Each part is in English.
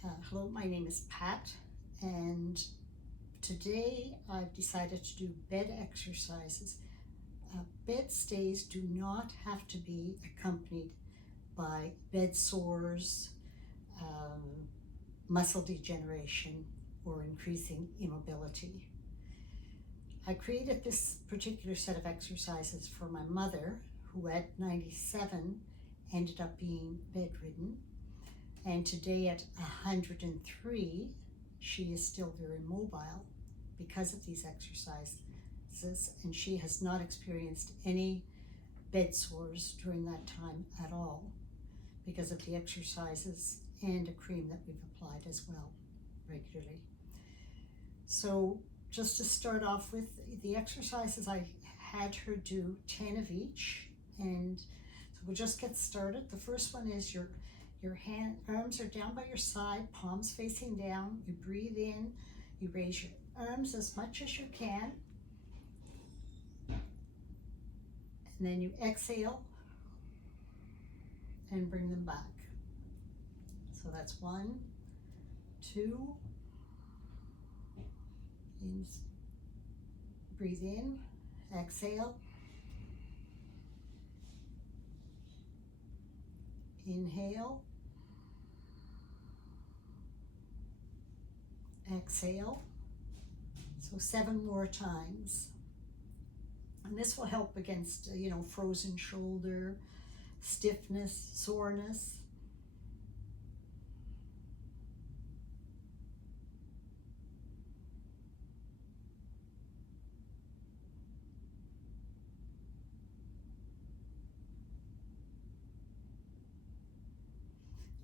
Hello, my name is Pat, and today I've decided to do bed exercises. Bed stays do not have to be accompanied by bed sores, um, muscle degeneration, or increasing immobility. I created this particular set of exercises for my mother, who at 97 ended up being bedridden. And today at 103, she is still very mobile because of these exercises, and she has not experienced any bed sores during that time at all because of the exercises and a cream that we've applied as well regularly. So just to start off with the exercises, I had her do 10 of each, and so we'll just get started. The first one is your arms are down by your side, palms facing down. You breathe in, you raise your arms as much as you can, and then you exhale and bring them back. So that's 1, 2, breathe in, exhale, inhale, exhale. So 7 more times. And this will help against, frozen shoulder, stiffness, soreness.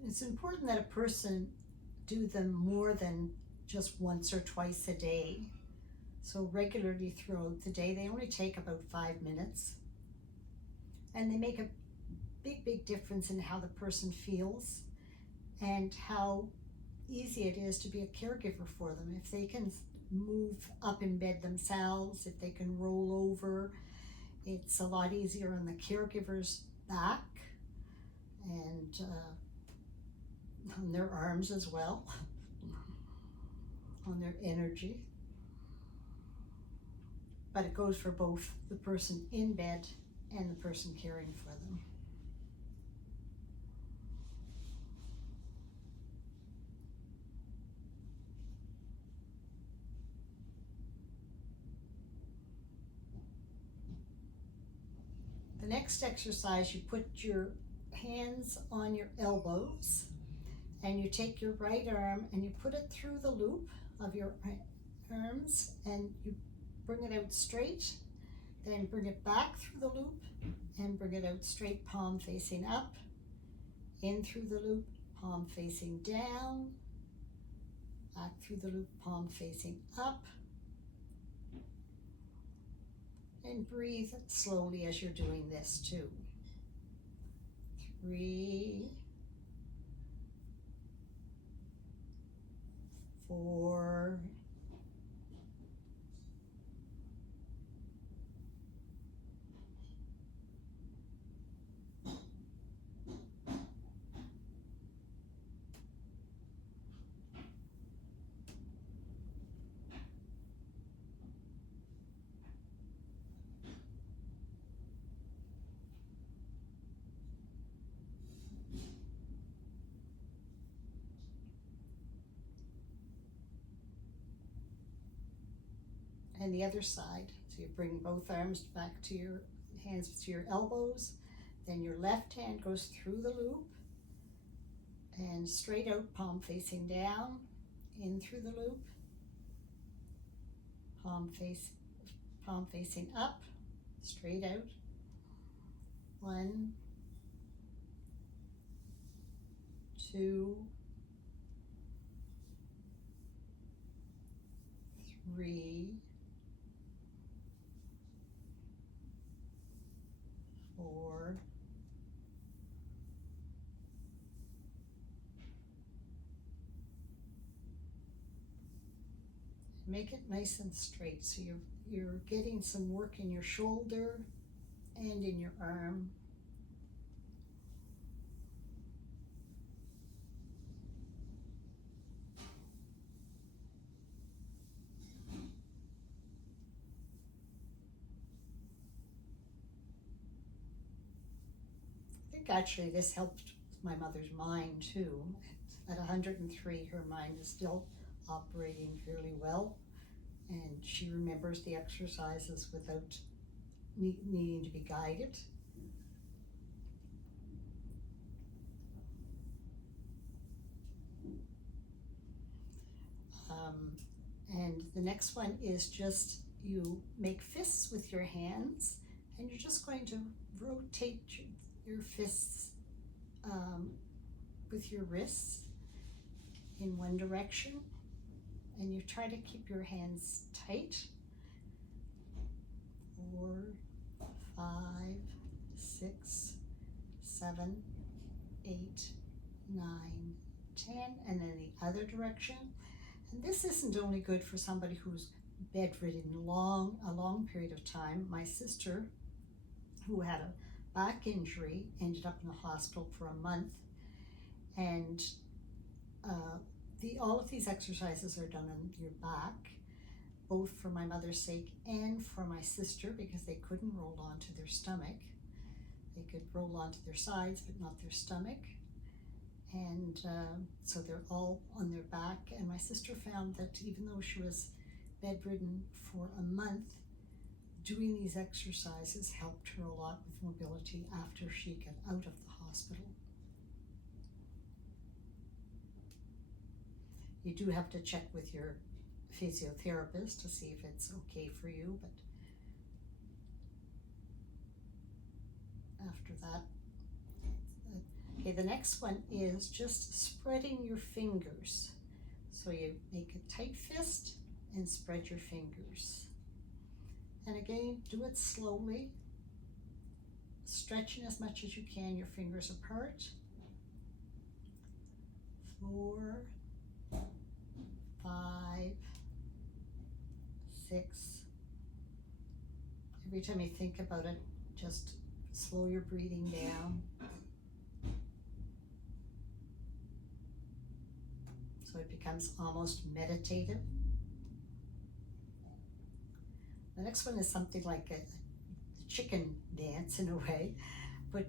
It's important that a person do them more than just once or twice a day. So regularly throughout the day. They only take about 5 minutes, and they make a big difference in how the person feels and how easy it is to be a caregiver for them. If they can move up in bed themselves, if they can roll over, it's a lot easier on the caregiver's back and on their arms as well, on their energy. But it goes for both the person in bed and the person caring for them. The next exercise, you put your hands on your elbows and you take your right arm and you put it through the loop of your arms and you bring it out straight, then bring it back through the loop and bring it out straight, palm facing up, in through the loop, palm facing down, back through the loop, palm facing up, and breathe slowly as you're doing this too. 3, 4, and the other side. So you bring both arms back to your hands to your elbows, then your left hand goes through the loop and straight out, palm facing down, in through the loop, palm facing up, straight out. 1, 2, 3, 4, 5. Make it nice and straight so you're getting some work in your shoulder and in your arm. think actually this helped my mother's mind too. At 103, her mind is still operating fairly well, and she remembers the exercises without needing to be guided. And the next one is just you make fists with your hands, and you're just going to rotate your fists with your wrists in one direction, and you try to keep your hands tight. 4, 5, 6, 7, 8, 9, 10, and then the other direction. And this isn't only good for somebody who's bedridden a long period of time. My sister, who had a back injury, ended up in the hospital for a month, and all of these exercises are done on your back, both for my mother's sake and for my sister, because they couldn't roll onto their stomach. They could roll onto their sides, but not their stomach. And so they're all on their back. And my sister found that even though she was bedridden for a month, doing these exercises helped her a lot with mobility after she got out of the hospital. You do have to check with your physiotherapist to see if it's okay for you, but after that, okay, the next one is just spreading your fingers. So you make a tight fist and spread your fingers. And again, do it slowly, stretching as much as you can your fingers apart. 4, 5, 6. Every time you think about it, just slow your breathing down. So it becomes almost meditative. The next one is something like a chicken dance in a way. Put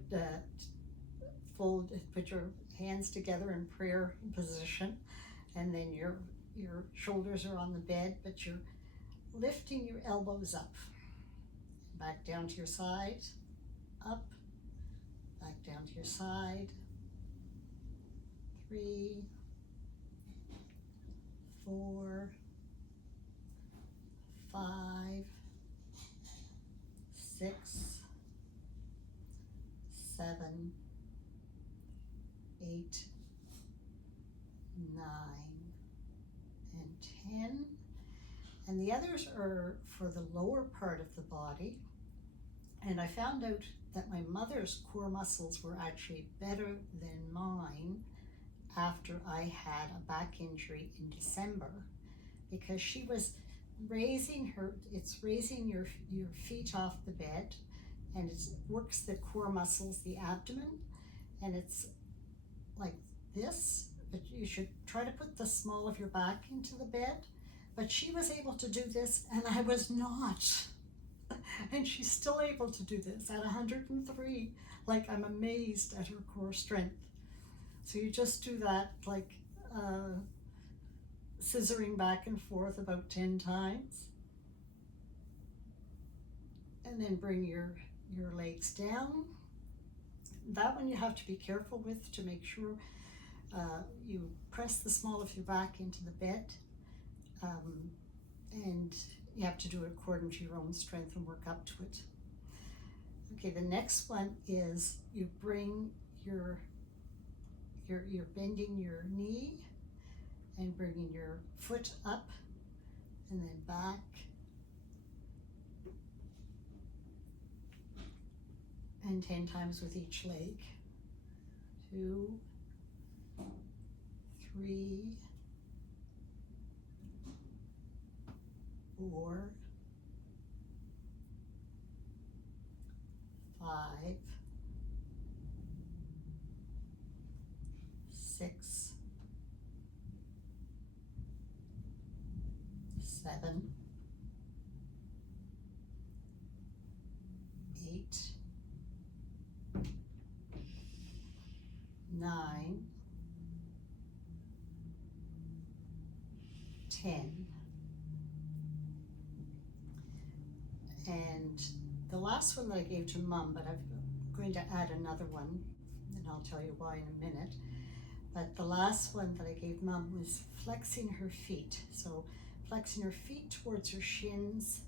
your hands together in prayer position, and then your shoulders are on the bed, but you're lifting your elbows up, back down to your side, up, back down to your side. 3, 4, 5, 6, 7, 8, 9, and 10. And the others are for the lower part of the body. And I found out that my mother's core muscles were actually better than mine after I had a back injury in December, because she was raising your feet off the bed, and it works the core muscles, the abdomen, and it's like this, but you should try to put the small of your back into the bed. But she was able to do this, and I was not. And she's still able to do this at 103. Like, I'm amazed at her core strength. So you just do that, like scissoring back and forth about 10 times. And then bring your legs down. That one you have to be careful with to make sure you press the small of your back into the bed. And you have to do it according to your own strength and work up to it. Okay, the next one is you bring you're bending your knee and bringing your foot up and then back. And 10 times with each leg. 2, 3, 4, 5, 6, 7, 8, 9, 10. And the last one that I gave to Mom, but I'm going to add another one, and I'll tell you why in a minute. But the last one that I gave Mom was flexing her feet. So flexing her feet towards her shins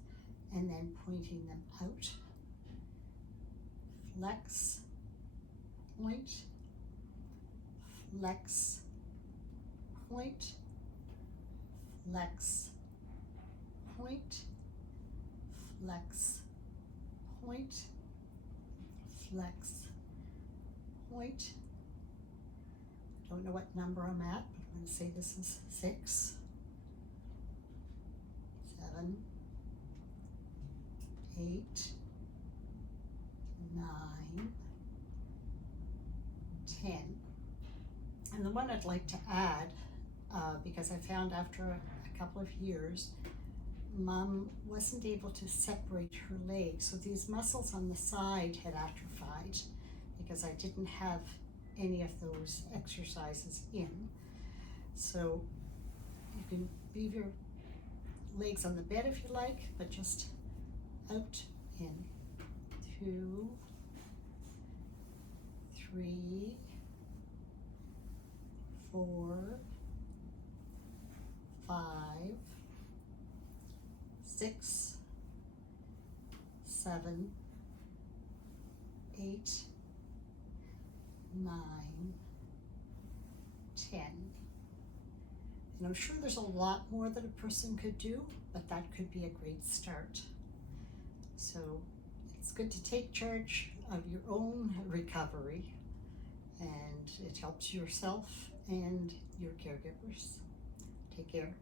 and then pointing them out. Flex, point, flex, point, flex, point, flex, point, flex, point. I don't know what number I'm at, but I'm going to say this is 6, 7, 8, 9, 10. And the one I'd like to add, because I found after a couple of years, Mom wasn't able to separate her legs. So these muscles on the side had atrophied because I didn't have any of those exercises in. So you can leave your legs on the bed if you like, but just out, in. 2, 3, 4, 5, 6, 7, 8, 9, 10. And I'm sure there's a lot more that a person could do, but that could be a great start. So it's good to take charge of your own recovery, and it helps yourself and your caregivers. Take care.